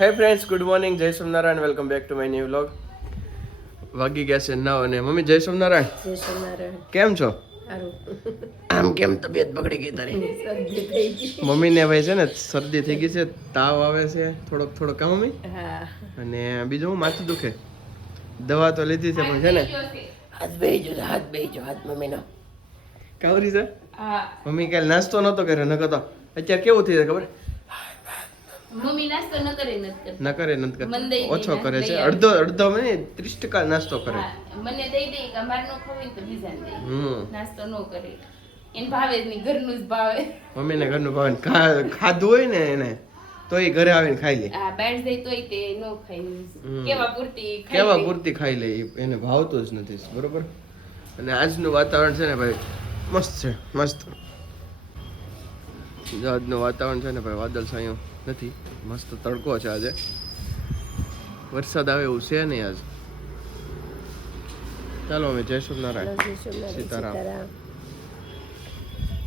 હે friends, good morning, જય Somnarayan, welcome back to my new vlog. વાગી ગયા છે 9 અને મમ્મી જય સોમનારાયણ. જય સોમનારાયણ. કેમ છો? સારું. આમ કેમ તબિયત બગડી ગઈ તારી? શરદી થઈ ગઈ. મમ્મીને ભાઈ છે ને શરદી થઈ ગઈ છે, તાવ આવે છે થોડોક થોડોક. કા મમ્મી? હા. અને બીજું હું માથું દુખે, દવા તો લીધી છે પણ છે ને હાથ બેજો હાથ મમ્મીનો. કાવરી છે. હા. મમ્મી કાલે નાસ્તો નતો કર્યો, ન કરતો અત્યારે કેવું થઈ જાય ખબર? મમ્મી નાસ્તો ન કરે ન કરે નથી કરતો, મને ઓછો કરે છે. અડધો મને 30% નાસ્તો કરે. મને દઈ દે કે અમાર નો ખવાય તો બીજાને દે. નાસ્તો ન કરે, એને ભાવે જ નહીં, ઘરનું જ ભાવે. મમ્મીને ઘરનું ભાવે, ખાધું હોય ને એને તો એ ઘરે આવીને ખાઈ લે. હા, બહાર જઈ તોય તે નો ખાય. કેવા પૂરતી ખાઈ લે, એને ભાવતું જ નથી. બરોબર. અને આજનું વાતાવરણ છે ને ભાઈ મસ્ત છે, મસ્ત. આજનું વાતાવરણ છે ને ભાઈ વાદળ છાયું નથી, મસ્ત તડકો છે. આજે વરસાદ આવે એવું છે નહીં આજ. ચાલો અમે જય સોમનારાયણ, સીતારામ.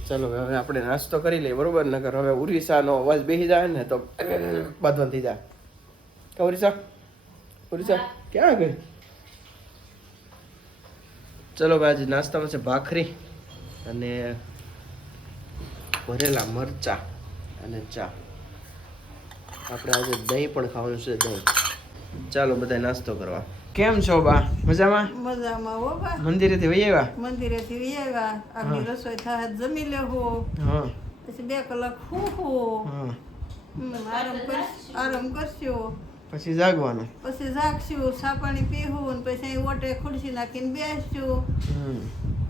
ચાલો હવે આપણે નાસ્તો કરી લઈએ, બરોબર? નકર હવે ઉડીસાનો અવાજ બેસી જાય ને તો બાંધવાનું થઈ જાય. કે ઉડીસા ક્યાં ગઈ? ચલો ભાઈ, આજે નાસ્તામાં છે ભાખરી અને ભરેલા મરચા અને ચા. આપણે આજે દહીં પણ ખાવાનું છે, દહીં. ચાલો બધા નાસ્તો કરવા. કેમ છો બા? મજામાં? મજામાં હો બા. મંદિરેથી વહી આવ્યા? મંદિરેથી વહી આવ્યા. આગની રસોઈ થાય જમી લેવો, હા. પછી 2 કલાક હુહો, હા. આરામ કરશો, પછી જાગવાનું. પછી જાગશું, ચા પાણી પીવું ને પછી અહીં ઓટે ખુરશી નાખીને બેસશું.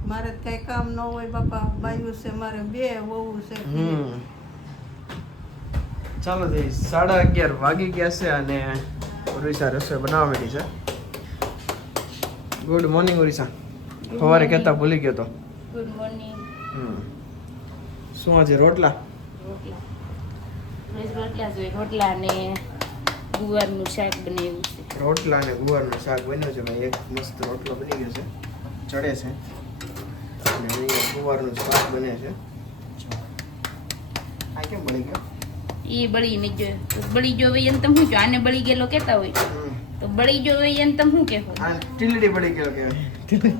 મારે કઈ કામ ન હોય બાપા, બાયું છે મારે 2 વહુ છે. ચાલો જઈ 11:30 વાગી ગયા છે અને ઉડીસા રસોઈ બનાવવા માંડી છે. Good morning Odisha. સવારે કહેતા ભૂલી ગયો તો. Good morning. શું આજે રોટલા? રોટલા ને ગુવારનું શાક બનાવ્યું છે. રોટલા અને ગુવારનું શાક બન્યું છે ભાઈ. એક મસ્ત રોટલો બની ગયો છે, ચડે છે. અને અહીંયા ગુવારનું શાક બને છે. આ કેમ બળી ગયો? એ બળી નહીં ગયો. બળી ગયો હોય એને તમે શું કહો? આને બળી ગયેલો કહેતા હોય તો બળી ગયો હોય એને તમે શું કહેવો? આ ટીલડી બળી ગયો કહેવાય.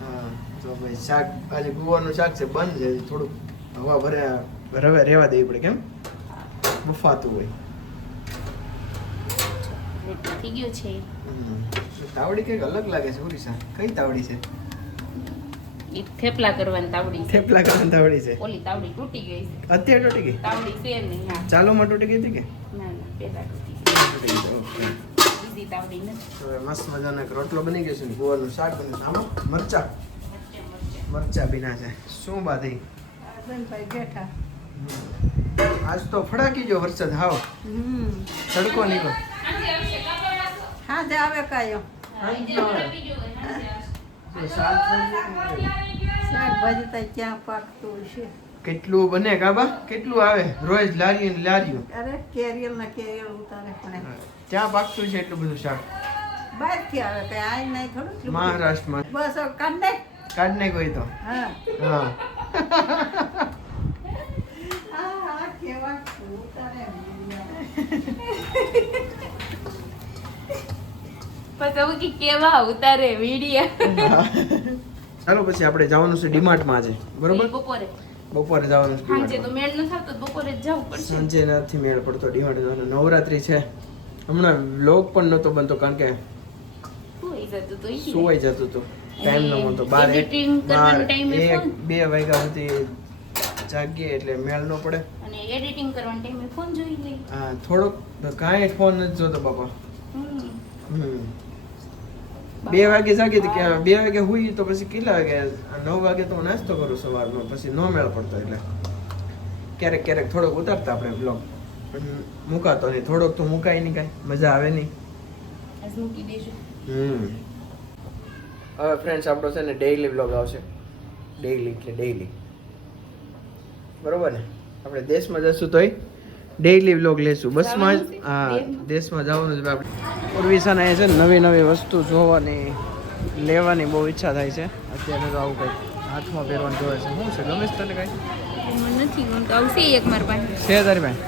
હા, તો ભાઈ શાક આજે ગુવારનું શાક છે, બંધ છે થોડુંક. હવા ભરે રહેવા દેવી પડે, કેમ બફાતું હોય. થઈ ગયો છે. તાવડી કંઈક અલગ લાગે છે ઉડીસા. કઈ તાવડી છે? એ થેપલા કરવાની તાવડી છે. થેપલા કરવાની તાવડી છે. ઓલી તાવડી તૂટી ગઈ છે. અત્યારે તૂટી ગઈ? તાવડી છે નહીં. હા, ચાલોમાં તૂટી ગઈ હતી કે? ના પેલા તૂટી ગઈ. બીજી તાવડી નથી. તો મસ્ત મજાનો એક રોટલો બની ગયો છે ને ગુવારનું શાક બન્યું છે. આમાં મરચા બીના છે. શું બાધી? ભાઈ બેઠા. આજ તો ફડાકી ગયો વરસાદ. હાવ તડકો નીકળો. હા તે આવે કાયો. શાકભાજી તો ક્યાં પાકતું છે? કેટલું બને કાબા? કેટલું આવે રોજ લારીઓ ને લારીઓ? અરે કેરિયલ ના કેરિયલ ઉતારે પણ ક્યાં પાકતું છે એટલું બધું શાક? બહાર થી આવે કઈ આ નહીં થોડું. મહારાષ્ટ્રમાં. બસ કાઢ નાખ. કાઢ ને કોઈ તો. હા હા. આ કેવા ઉતારે. પછી કેવા ઉતારે વિડિયા. ચાલો પછી આપણે જવાનું છે ડીમાર્ટમાં આજે, બરોબર? બપોરે જવાનું છે સાંજે ડીમાર્ટમાં. તો મેળ ન થતો, બપોરે જ જવું પડશે. સાંજે નથી મેળ પડતો ડીમાર્ટ જવાનો. નવરાત્રી છે હમણાં. વ્લોગ પણ નહોતો બનતો કારણ કે સુઈ જતું તો ઈ. સુવાઈ જતું હતું, ટાઈમ ન મળતો. editing કરવાનો time એ ફોન. 1-2 વાગ્યા સુધી જાગીએ એટલે મેળ ન પડે. અને એડિટિંગ કરવાનો ટાઈમે ફોન જોઈ લઈ. હા, થોડોક કાંઈ ફોન નથી જોતો બાપા. 2 વાગે જાગી હતી કે 2 વાગે હુઈ તો પછી કેટલા વાગે? 9 વાગે તો હું નાસ્તો કરું સવારનો, પછી નો મેળ પડતો. એટલે ક્યારેક થોડોક ઉતારતા આપણે બ્લોગ, પણ મુકાતો નહીં. થોડોક તો મુકાય નહીં, કાંઈ મજા આવે નહીં. આજ મૂકી દેજો. હવે ફ્રેન્ડ્સ આપણો છે ને ડેઈલી બ્લોગ આવશે. ડેઈલી બરોબર ને? આપણે દેશમાં જશું તોય ડેઈલી વ્લોગ લેશું. બસમાં જ. હા, દેશમાં જવાનું છે આપણે. ઉર્વિશાને છે ને નવી વસ્તુ જોવાની, લેવાની બહુ ઈચ્છા થાય છે. અત્યારે તો આવું કંઈક હાથમાં પહેરવાનું જોવે છે. શું છે? ગમે છે તને કાંઈ? મને નથી ગમતું. આવશે એક માર પાસે. છે તારી પાસે?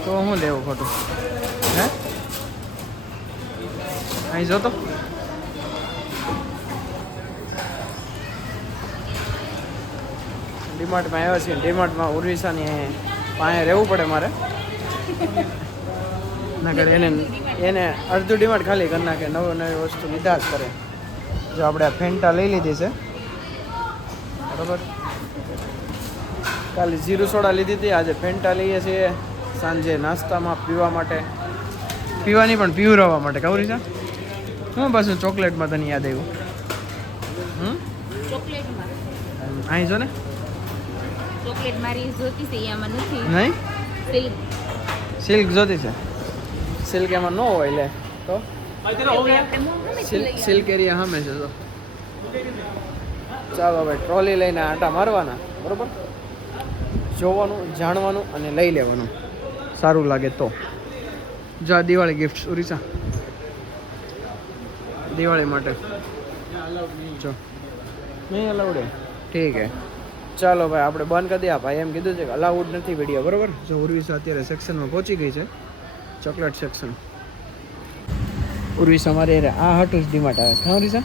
તો હું લેવું ખોટું હે અહીં જો તો ડીમાર્ટમાં આવ્યા છીએ ડીમાર્ટમાં ઉર્વિસાની પાસે રહેવું પડે મારે નકર એને અડધું ડીમાર્ટ ખાલી કરી નાખે નવી નવી વસ્તુ લીધા જ કરે જો આપણે આ ફેન્ટા લઈ લીધી છે બરાબર કાલે જીરું સોડા લીધી હતી આજે ફેન્ટા લઈએ છીએ સાંજે નાસ્તામાં પીવા માટે પીવાની પણ પીવરાવવા માટે કહું રીસા હું પાછું ચોકલેટમાં તને યાદ આવ્યું ચોકલેટમાં અહીં જો ને ચોકલેટ મારી જોતી છે એમાં નથી નહીં સિલ્ક સિલ્ક જોતી છે સિલ્ક એમાં ન હોય લે તો સિલ્ક એરિયા સામે છે તો ચાલો ભાઈ ટ્રોલી લઈને આટા મારવાના બરોબર જોવાનું જાણવાનું અને લઈ લેવાનું સારું લાગે તો જો આ દિવાળી ગિફ્ટ ઉરીસા દિવાળી માટે જો નહીં અલાઉડ ઠીક હે ચાલો ભાઈ આપણે બંધ કરી દઈએ ભાઈ એમ કીધું છે કે અલાઉડ નથી વિડીયો બરોબર જો ઉર્વિસા અત્યારે સેક્શનમાં પહોંચી ગઈ છે ચોકલેટ સેક્શન ઉર્વિસા મારે આ હાટું જ ડીમાર્ટ આવે ખાવ ઉર્વિસા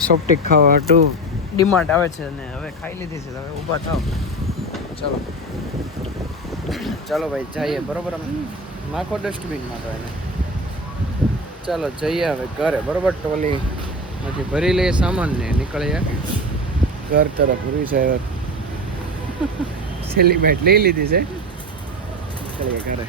સોફ્ટિક ખાવા હાટું ડીમાર્ટ આવે છે અને હવે ખાઈ લીધી છે હવે ઊભા થાવ ચાલો ચાલો ભાઈ જઈએ બરોબર અમે નાખો ડસ્ટબિનમાં તો એને ચાલો જઈએ હવે ઘરે બરોબર ટોલી માંથી ભરી લઈએ સામાન ને નીકળીએ ઘર તરફ ઉર્વિસા છેલ્લી બેટ લઈ લીધી છે ચાલીએ ઘરે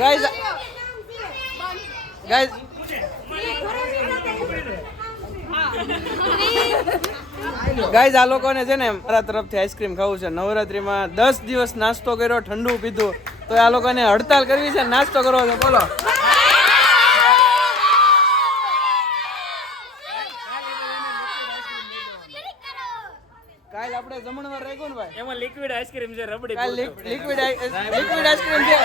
guys guys ગાઈઝ આ લોકોને છે ને મારા તરફથી આઈસ્ક્રીમ ખાવું છે. નવરાત્રીમાં 10 દિવસ નાસ્તો કર્યો, ઠંડુ પીધું, તો આ લોકોને હડતાલ કરવી છે, નાસ્તો કરવો છે. બોલો કાલ આપણે જમણવાર રાખ્યું ને ભાઈ, એમાં લિક્વિડ આઈસ્ક્રીમ છે, રબડી. કાલ લિક્વિડ આઈસ્ક્રીમ છે.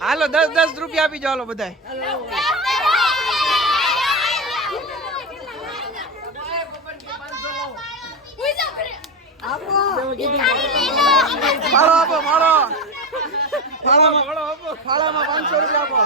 હાલો 10 રૂપિયા આપી જાઓ બધા. ફાળો આપો, ફાળામાં 500 રૂપિયા આપો.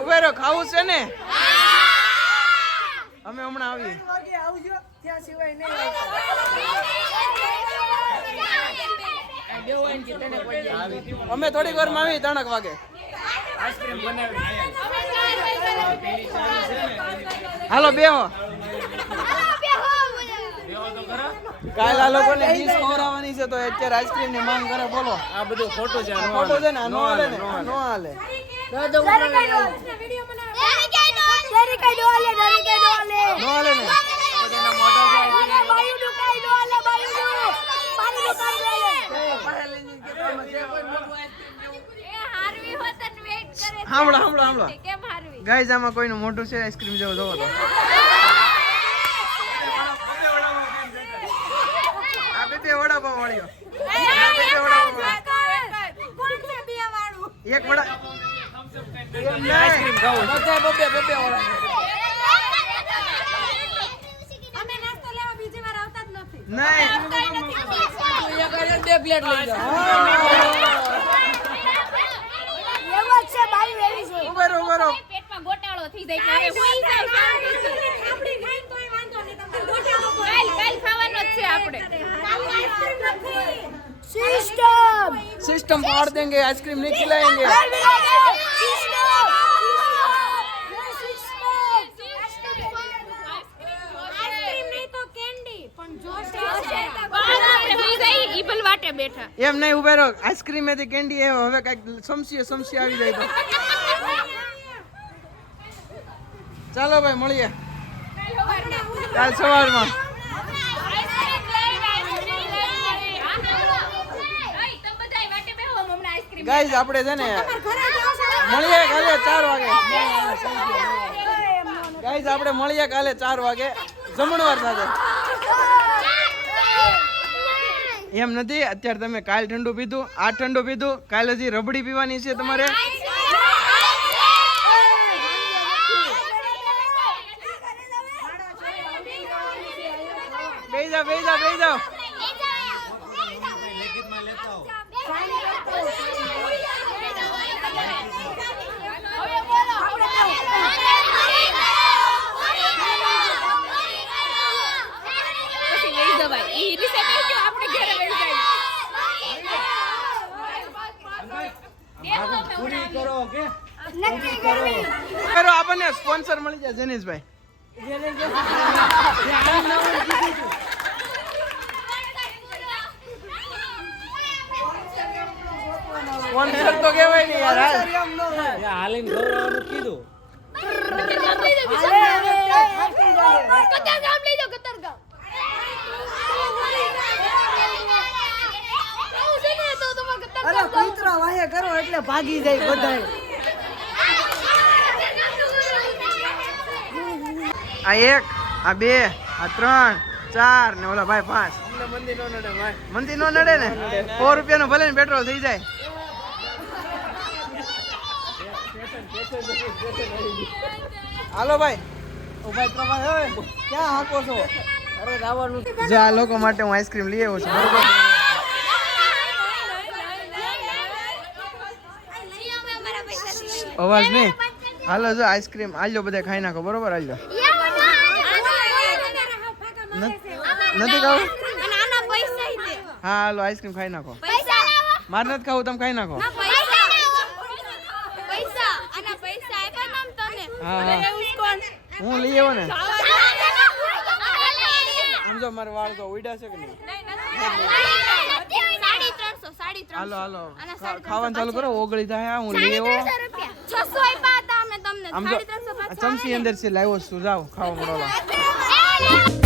ઉભે રહો, ખાવું છે ને? અમે હમણાં આવીએ. અમે થોડીક વારમાં આવી 3 વાગે. હાલો બેહો. કાલ આ લોકોને ડીશ ખવડાવવાની છે તો અત્યારે આઈસ્ક્રીમ ની માંગ કરે. બોલો આ બધું ખોટું છે. ખોટું છે ને? નો હાલે ને, નો હાલે. નો હાલે ને. સાંભળો ગાઈઝ, આમાં કોઈનું મોઢું છે આઈસ્ક્રીમ જેવું જોવો તો. આ બે વડાપાવ વાળ્યો. એક વડા આઈસ્ક્રીમ ખાવું. બબે વડા. નહીં, 2 પ્લેટ લઈ જાઓ. ઉભો રહો. પેટમાં ગોટાળો થઈ જાય કે હવે હુઈ જાવ, શાંતિથી. કાલ ખાવાનો જ છે આપણે. सिस्टम फाड़ देंगे, आइसक्रीम नहीं खिलाएंगे. એમ નહીં, ઉભે રહો. આઈસ્ક્રીમ માંથી કેન્ડી હવે કઈક સમસી આવી જાય તો ચાલો ભાઈ, મળીએ કાલ સવારમાં. ગાઈઝ આપણે છે ને મળીએ કાલે 4 વાગે. ગાઈઝ આપણે મળીએ કાલે 4 વાગે જમણવાર સાથે. એમ નથી, અત્યારે તમે કાલ ઠંડુ પીધું, આ ઠંડુ પીધું, કાલે હજી રબડી પીવાની છે તમારે. બેસી જાઓ. આપણને સ્પોન્સર મળી જાય જેનિશભાઈ. સ્પોન્સર તો કહેવાય ને યાર. હાલીને ગૌરવનું કીધું. અરે કૂતરા વાહે કરો એટલે ભાગી જાય બધાય. આ 1, આ 2, આ 3, 4 ને ઓલા ભાઈ 5. મંદી નો નડે ને. 100 રૂપિયાનું ભલે ને પેટ્રોલ થઈ જાય. હાલો ભાઈ, ક્યાં હાકો છો? જો આ લોકો માટે હું આઈસ્ક્રીમ લઈ આવ્યો છું, બરોબર? અવાજ નહીં. હાલો જો આઈસ્ક્રીમ આલ્યો બધા ખાઈ નાખો બરોબર આલ્યો. નથી ખાવું? હા હાલો આઈસ્ક્રીમ ખાઈ નાખો. મારે નથી ખાવું તમે ખાઈ નાખો. હા હું લઈ આવ્યો ને. સમજો મારે વાળ તો ઉડ્યા છે કે નહીં? હાલો હાલો ખાવાનું ચાલુ કરો ઓગળી થાય. હું લઈ આવ્યો. આમ તો ચમચી અંદર છે લાવ્યો છું. જાઓ ખાવા મળો.